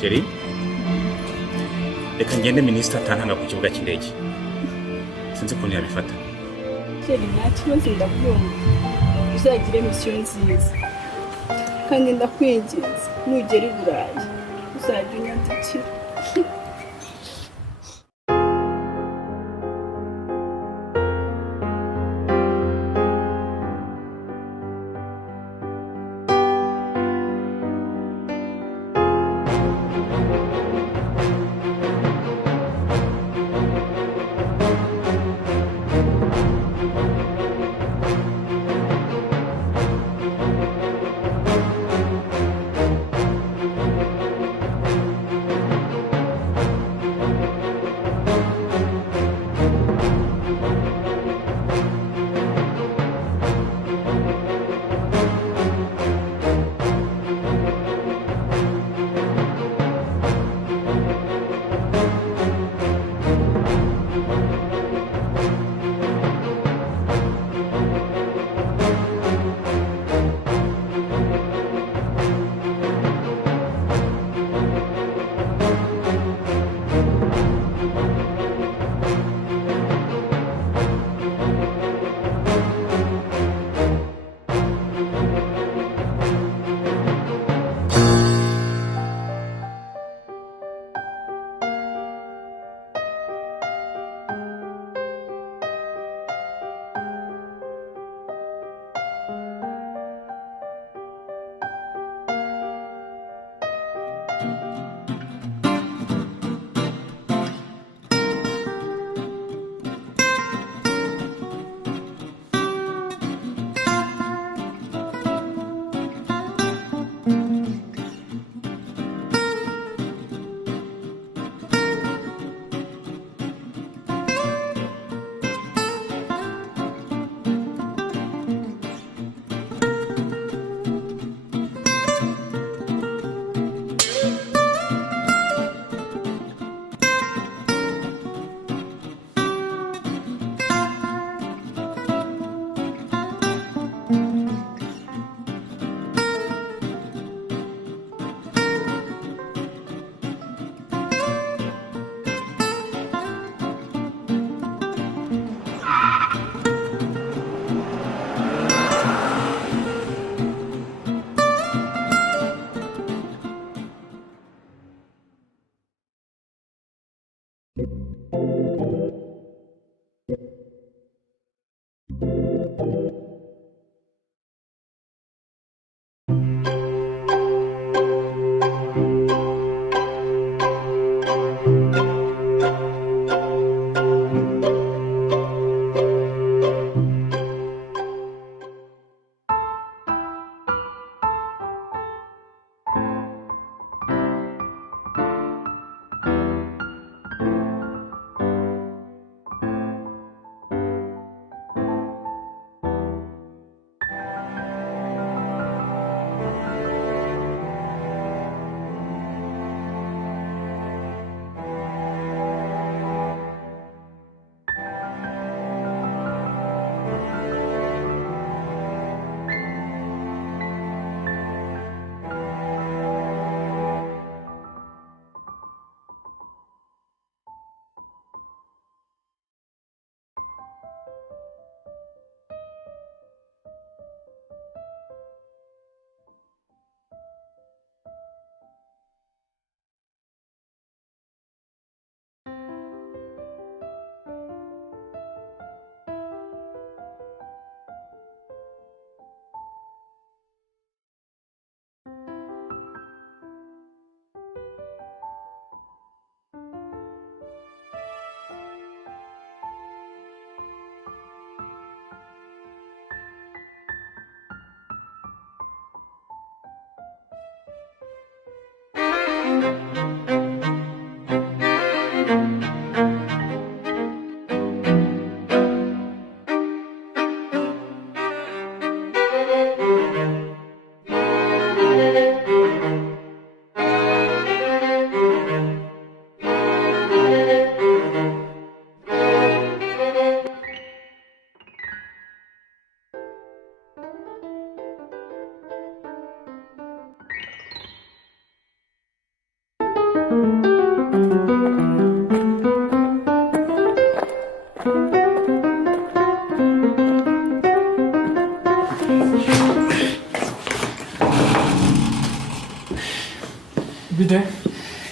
Sheri, reka ngende minisita atantanga ku kibuga cy'indege. Sinzi ukuntu yabifata. Sheri, nta kibazo ndabyumva. Uzagire misiyo nziza. Kandi ndakwinginze, nugera i Burayi, uzajya unyandikira.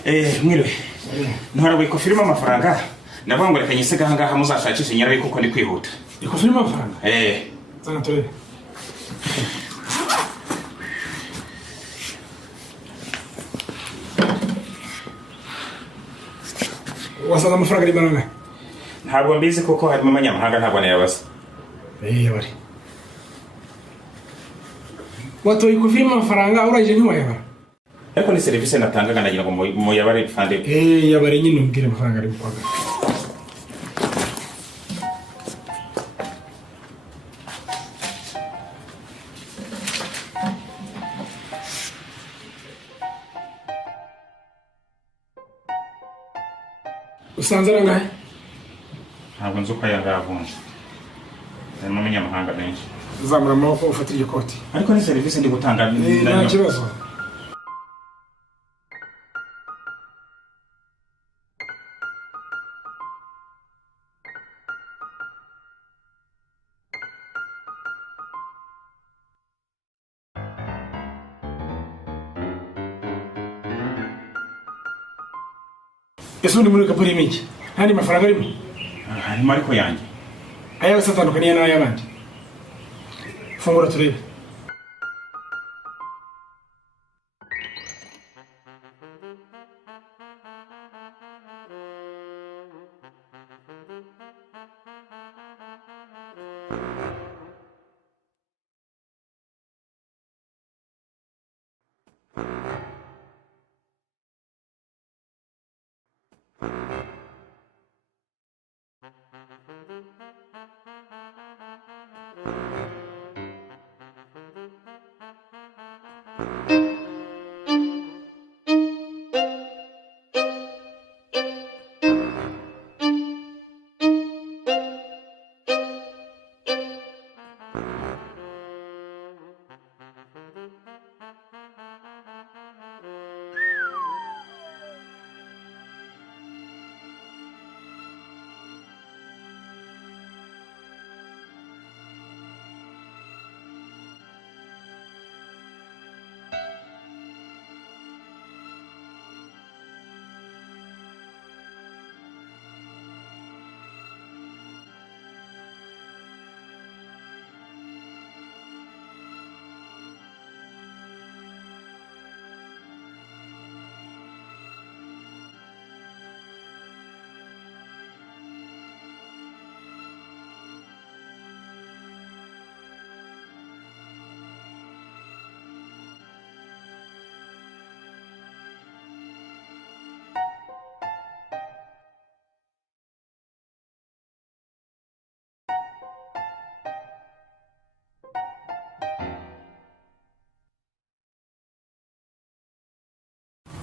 Mwiriwe. Ntwara ikofi irimo amafaranga. Ndavuga ngo reka nyisega aha ngaha muzashakishe nyirayo kuko ndi kwihuta. Ikofi irimo amafaranga? Zana turebe. Wasanze amafaranga ari bangahe? Ntabwo mbizi kuko harimo amanyamahanga ntabwo nayabaza. Bari. Watoye ikofi irimo amafaranga urayije ntiwayabara? Ariko ni serivisi natangaga nagira ngo muyabare fande. Yabare nyine umbwire amafaranga ari gukwaga. Usanze rangahe? Ntabwo nzi uko yagavunje. Harimo amanyamahanga menshi. Zamura amaboko ufatire ikoti. Ariko ni serivisi ndi gutanga. Nta kibazo. Ese undi muri kapuri miki? Handi mafaranga arimo? Harimo ariko yanjye. Ayawe satandukaniye n'ayabandi. Fungura turebe.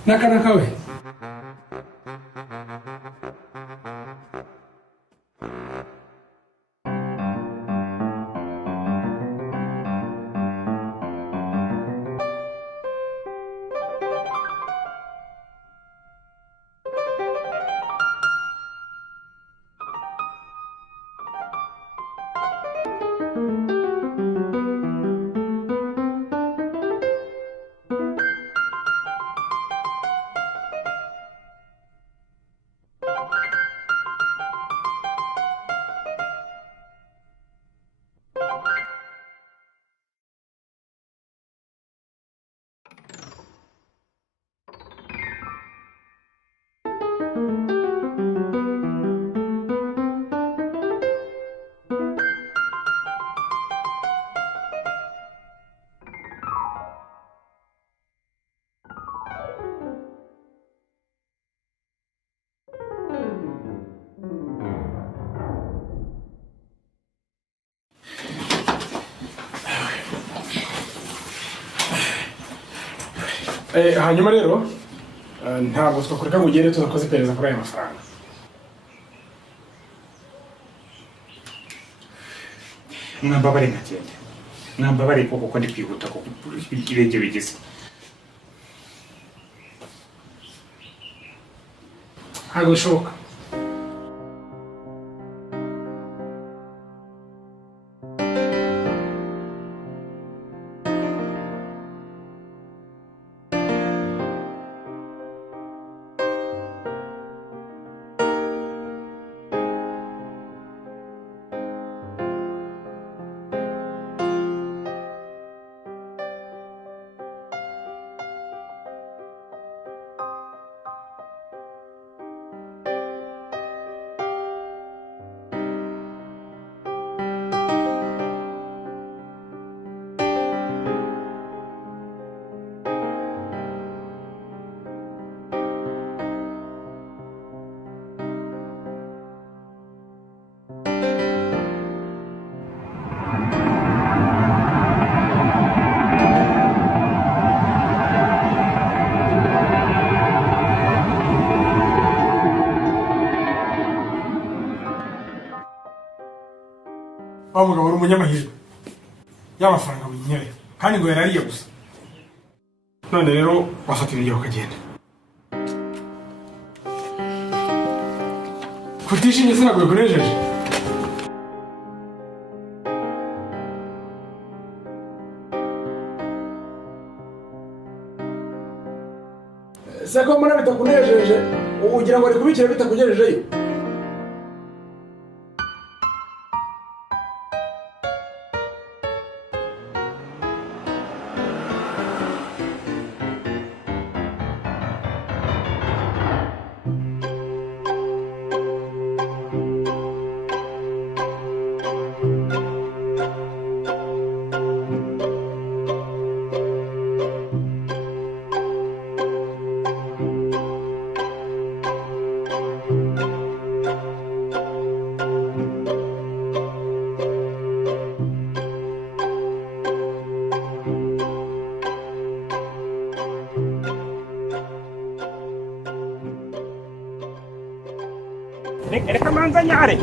Naka we. Hanyuma rero ntabwo twakureka ngo ugende tuzakoze iperereza kuri aya mafaranga. Mwambabare nkagenda. Mwambabare kuko ndi kwihuta kuko ibirenge bigeze. Ntabwo bishoboka. wa mugabo ari umunyamahirwe y'amafaranga winyere kandi ngo yarariye gusa none rero wafatira igihe ukagenda kutishimye sinagoye kunejeje seko mbona bitakunejeje ugira ngo ari kubikira bitakugejejeyo reka manza nyare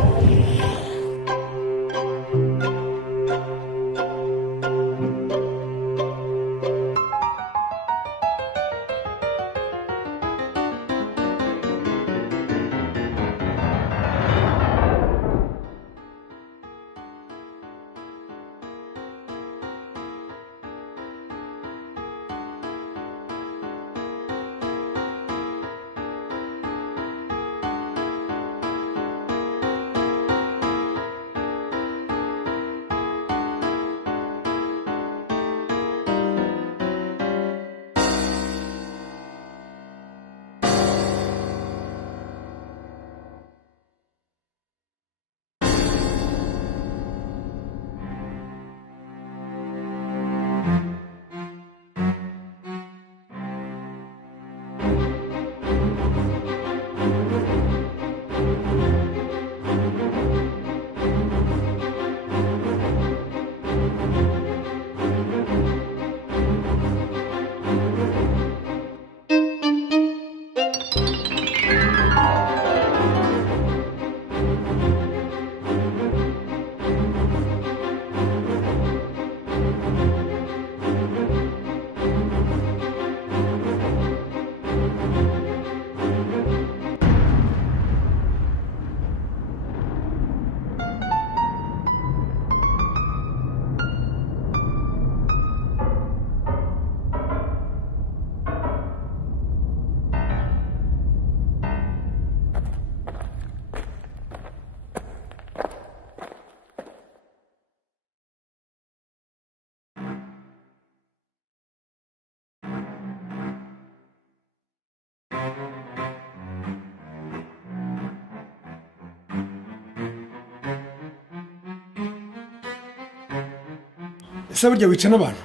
ese burya wica n'abantu